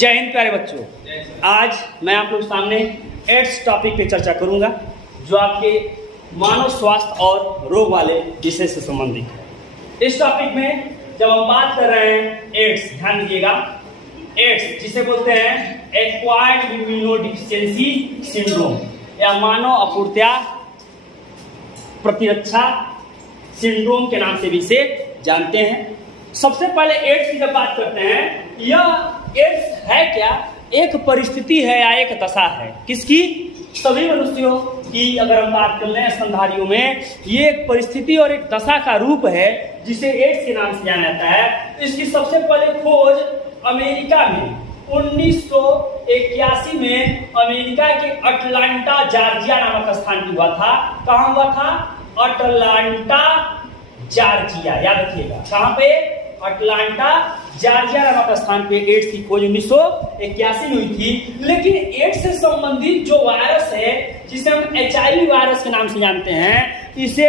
जय हिंद प्यारे बच्चों। आज मैं आप लोग सामने एड्स टॉपिक पे चर्चा करूंगा जो आपके मानव स्वास्थ्य और रोग वाले विषय से संबंधित है। इस टॉपिक में जब हम बात कर रहे हैं एड्स, ध्यान दीजिएगा, एड्स जिसे बोलते हैं एक्वायर्ड इम्यूनोडेफिशिएंसी सिंड्रोम या मानव अपूर्णता प्रतिरक्षा सिंड्रोम के नाम से भी इसे जानते हैं। सबसे पहले एड्स की जब बात करते हैं, यह एड्स है क्या? एक परिस्थिति है या एक दशा है? किसकी? सभी मनुष्यों की अगर हम बात कर लें स्तनधारियों में, ये एक परिस्थिति और एक दशा का रूप है जिसे एड्स के नाम से जाना जाता है। इसकी सबसे पहले खोज अमेरिका में 1981 में अमेरिका के अटलांटा जॉर्जिया नामक स्थान की हुआ था। कहाँ हुआ था? अटलांटा जॉर्जिया, याद रखिएगा। कहाँ पे? अटलांटा जॉर्जिया नामक स्थान पे एड्स की खोज 1981 में हुई थी। लेकिन एड्स से संबंधित जो वायरस है जिसे हम HIV वायरस के नाम से जानते हैं, इसे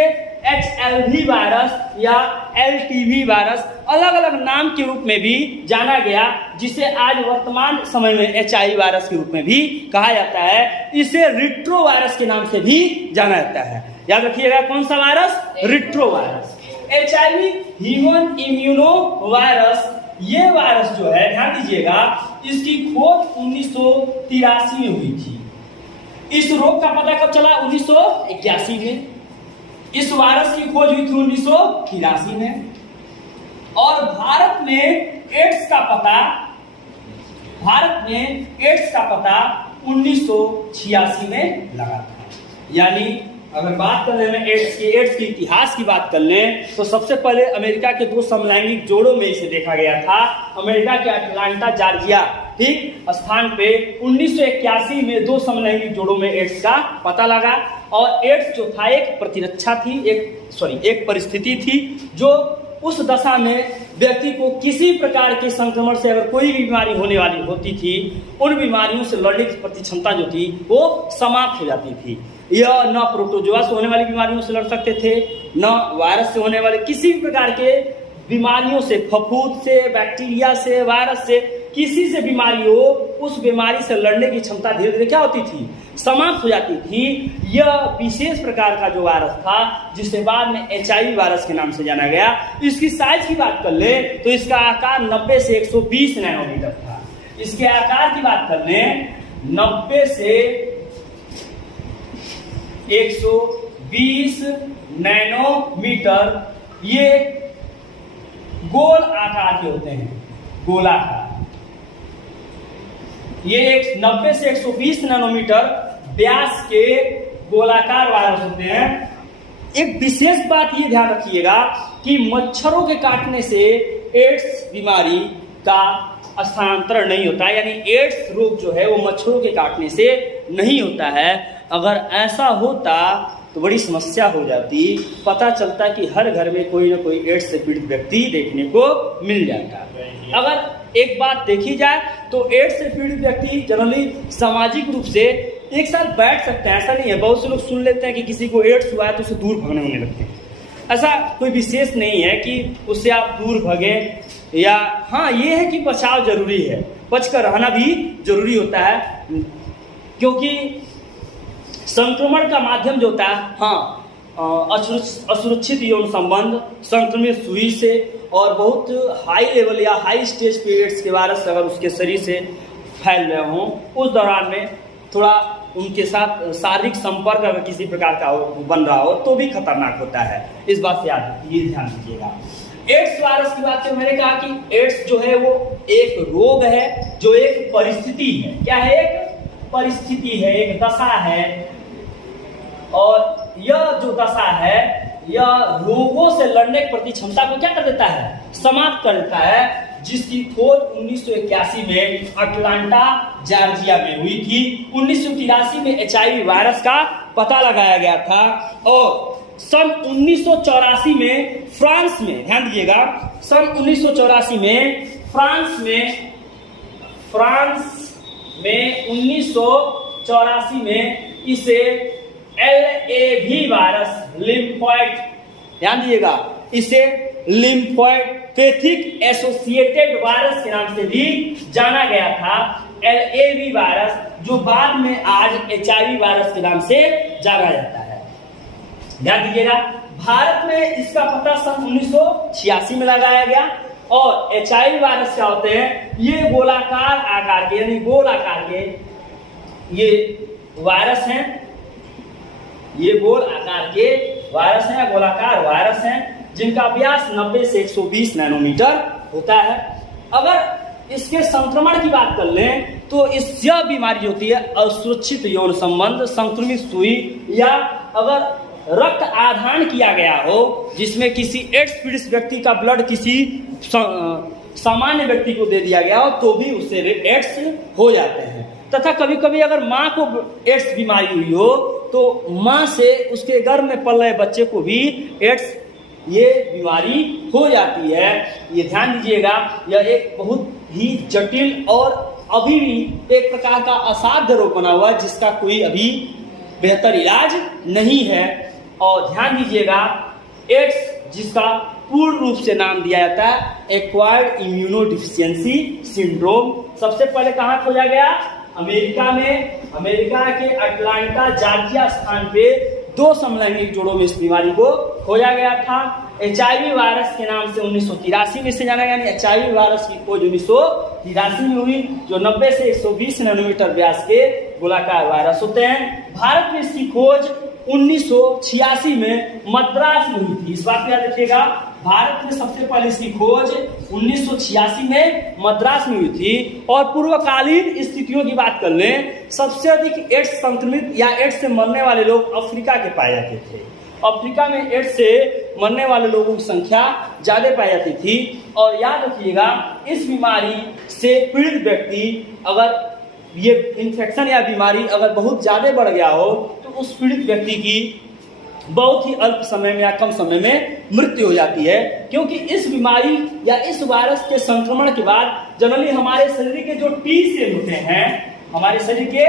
HLV वायरस या LTV वायरस अलग अलग नाम के रूप में भी जाना गया, जिसे आज वर्तमान समय में HIV वायरस के रूप में भी कहा जाता है। इसे रिट्रो वायरस के नाम से भी जाना जाता है। याद रखिएगा, कौन सा virus? Retro virus. HIV human immuno virus, ये वायरस जो है, ध्यान दीजिएगा, इसकी खोज 1983 में हुई थी। इस रोग का पता कब चला? 1981 में। इस वायरस की खोज हुई थी 1983 में। और भारत में एड्स का पता 1986 में लगा था। यानी अगर बात कर लें एड्स के इतिहास की बात कर लें तो सबसे पहले अमेरिका के दो समलैंगिक जोड़ों में इसे देखा गया था। अमेरिका के अटलांटा जॉर्जिया ठीक स्थान पे 1981 में दो समलैंगिक जोड़ों में एड्स का पता लगा। और एड्स जो था एक प्रतिरक्षा थी, एक परिस्थिति थी जो उस दशा में व्यक्ति को किसी प्रकार के संक्रमण से अगर कोई भी बीमारी होने वाली होती थी, उन बीमारियों से लड़ने की प्रति क्षमता जो थी वो समाप्त हो जाती थी। यह न प्रोटोजोआ से होने वाली बीमारियों से लड़ सकते थे, न वायरस से होने वाले किसी भी प्रकार के बीमारियों से, फफूंद से, बैक्टीरिया से, वायरस से, किसी से बीमारी हो, उस बीमारी से लड़ने की क्षमता धीरे धीरे क्या होती थी? समाप्त हो जाती थी। यह विशेष प्रकार का जो वायरस था जिसे बाद में HIV वायरस के नाम से जाना गया। इसकी साइज की बात कर ले तो इसका आकार 90 से 120 नैनोमीटर था। इसके आकार की बात कर ले 90 से 120 नैनोमीटर, ये गोल आकार के होते हैं, गोलाकार। ये 90 से 120 नैनोमीटर व्यास के गोलाकार वायरस होते हैं। एक विशेष बात ये ध्यान रखिएगा कि मच्छरों के काटने से एड्स बीमारी का स्थानांतरण नहीं होता है। यानी एड्स रोग जो है वो मच्छरों के काटने से नहीं होता है। अगर ऐसा होता तो बड़ी समस्या हो जाती। पता चलता कि हर घर में कोई ना कोई एड्स से पीड़ित व्यक्ति देखने को मिल जाता। अगर एक बात देखी जाए तो एड्स से पीड़ित व्यक्ति जनरली सामाजिक रूप से एक साथ बैठ सकते हैं, ऐसा नहीं है। बहुत से लोग सुन लेते हैं कि किसी को एड्स हुआ है तो उसे दूर भागने होने लगते हैं। ऐसा कोई विशेष नहीं है कि उससे आप दूर भागे, या हाँ ये है कि बचाव जरूरी है, बच कर रहना भी जरूरी होता है, क्योंकि संक्रमण का माध्यम जो होता है, हाँ, असुरक्षित यौन संबंध, संक्रमित सुई से, और बहुत हाई लेवल या हाई स्टेज पे एड्स के वायरस अगर उसके शरीर से फैल रहे हों, उस दौरान में थोड़ा उनके साथ शारीरिक संपर्क अगर किसी प्रकार का बन रहा हो तो भी खतरनाक होता है। इस बात से ये ध्यान दीजिएगा। एड्स वायरस की बात में मैंने कहा कि एड्स जो है वो एक रोग है जो एक परिस्थिति है। क्या है? एक परिस्थिति है, एक दशा है। और यह जो दशा है यह रोगों से लड़ने की प्रति क्षमता को क्या कर देता है? समाप्त कर देता है। जिसकी खोज 1981 में अटलांटा जॉर्जिया में हुई थी। 1983 में HIV वायरस का पता लगाया गया था। और सन 1984 में फ्रांस में, ध्यान दीजिएगा, सन 1984 में फ्रांस में 1984 में इसे LAV वायरस, लिम्फोइड, ध्यान दीजिएगा, इसे लिम्फोइडिक एसोसिएटेड वायरस के नाम से भी जाना गया था, LAV वायरस, जो बाद में आज HIV वायरस के नाम से जाना जाता है। ध्यान दीजिएगा, भारत में इसका पता सन 1986 में लगाया गया। और HIV वायरस क्या होते हैं? ये गोलाकार आकार के, यानी गोल आकार के ये वायरस हैं, ये गोल आकार के वायरस हैं, गोलाकार वायरस हैं, जिनका व्यास 90 से 120 नैनोमीटर होता है। अगर इसके संक्रमण की बात कर लें तो यह बीमारी होती है असुरक्षित यौन संबंध, संक्रमित सुई, या अगर रक्त आधान किया गया हो जिसमें किसी एड्स पीड़ित व्यक्ति का ब्लड किसी सामान्य व्यक्ति को दे दिया गया हो तो भी उससे एड्स हो जाते हैं। तथा कभी कभी अगर माँ को एड्स बीमारी हुई हो तो माँ से उसके गर्भ में पल रहे बच्चे को भी एड्स ये बीमारी हो जाती है। ये ध्यान दीजिएगा, यह एक बहुत ही जटिल और अभी भी एक प्रकार का असाध्य रोग बना हुआ है जिसका कोई अभी बेहतर इलाज नहीं है। और ध्यान दीजिएगा, एड्स जिसका पूर्ण रूप से नाम दिया जाता है एक्वायर्ड इम्यूनोडिफिशियेंसी सिंड्रोम, सबसे पहले कहाँ खोजा गया? अमेरिका में। अमेरिका के अटलांटा जॉर्जिया स्थान पे 2 समलैंगिक जोड़ों में इस बीमारी को खोजा गया था। HIV वायरस के नाम से 1983 में से जाना गया, यानी HIV वायरस की खोज 1983 में हुई, जो 90 से 120 नैनोमीटर व्यास के गोलाकार वायरस होते हैं। भारत में इसकी खोज 1986 में मद्रास में हुई थी। इस बात को याद रखिएगा, भारत में सबसे पहले इसकी खोज 1986 में मद्रास में हुई थी। और पूर्वकालीन स्थितियों की बात कर लें, सबसे अधिक एड्स संक्रमित या एड्स से मरने वाले लोग अफ्रीका के पाए जाते थे। अफ्रीका में एड्स से मरने वाले लोगों की संख्या ज्यादा पाई जाती थी। और याद रखिएगा, इस बीमारी से पीड़ित व्यक्ति अगर ये इन्फेक्शन या बीमारी अगर बहुत ज्यादा बढ़ गया हो तो उस पीड़ित व्यक्ति की बहुत ही अल्प समय में या कम समय में मृत्यु हो जाती है। क्योंकि इस बीमारी या इस वायरस के संक्रमण के बाद जनरली हमारे शरीर के जो टी सेल होते हैं, हमारे शरीर के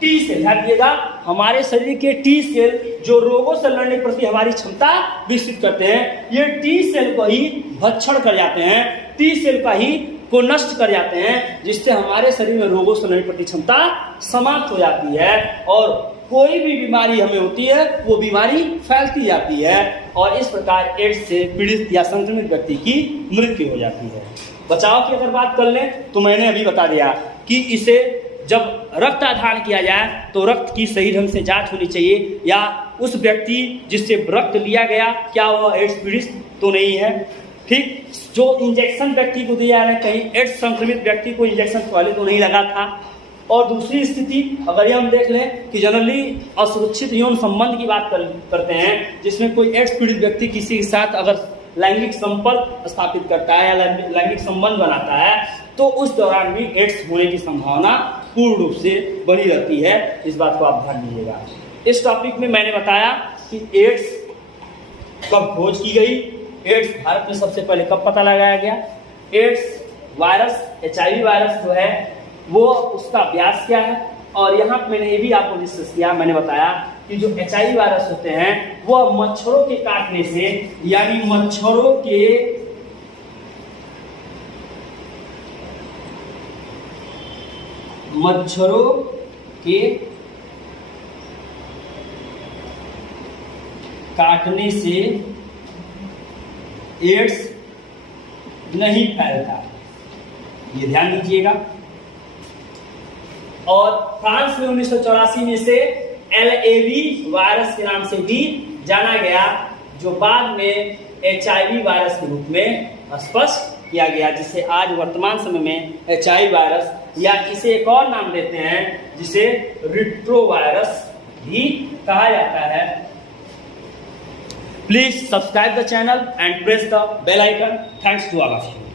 टी सेल, ध्यान दीजिएगा, हमारे शरीर के टी सेल जो रोगों से लड़ने के प्रति हमारी क्षमता विकसित करते हैं, ये टी सेल को ही भक्षण कर जाते हैं, टी सेल का ही को नष्ट कर जाते हैं, जिससे हमारे शरीर में रोगों से लड़ने की क्षमता समाप्त हो जाती है। और कोई भी बीमारी हमें होती है वो बीमारी फैलती जाती है और इस प्रकार एड्स से पीड़ित या संक्रमित व्यक्ति की मृत्यु हो जाती है। बचाव की अगर बात कर लें तो मैंने अभी बता दिया कि इसे जब रक्त आधान किया जाए तो रक्त की सही ढंग से जांच होनी चाहिए, या उस व्यक्ति जिससे रक्त लिया गया क्या वह एड्स पीड़ित तो नहीं है। ठीक, जो इंजेक्शन व्यक्ति को दिया है कहीं एड्स संक्रमित व्यक्ति को इंजेक्शन पहले तो नहीं लगा था। और दूसरी स्थिति अगर ये हम देख लें कि जनरली असुरक्षित यौन संबंध की बात करते हैं, जिसमें कोई एड्स पीड़ित व्यक्ति किसी के साथ अगर लैंगिक संपर्क स्थापित करता है या लैंगिक संबंध बनाता है तो उस दौरान भी एड्स होने की संभावना पूर्ण रूप से बनी रहती है। इस बात को आप ध्यान दीजिएगा। इस टॉपिक में मैंने बताया कि एड्स कब खोज की गई, एड्स भारत में सबसे पहले कब पता लगाया गया, एड्स वायरस HIV वायरस जो है वो उसका व्यास क्या है, और यहाँ मैंने ये भी आपको डिस्कस किया, मैंने बताया कि जो HIV वायरस होते हैं वो मच्छरों के काटने से, यानी मच्छरों के काटने से एड्स नहीं फैलता, ये ध्यान दीजिएगा। और फ्रांस में 1984 में से LAV वायरस के नाम से भी जाना गया, जो बाद में HIV वायरस के रूप में स्पष्ट किया गया, जिसे आज वर्तमान समय में HIV वायरस या इसे एक और नाम देते हैं जिसे रिट्रो वायरस भी कहा जाता है। Please subscribe the channel and press the bell icon. Thanks to all of you.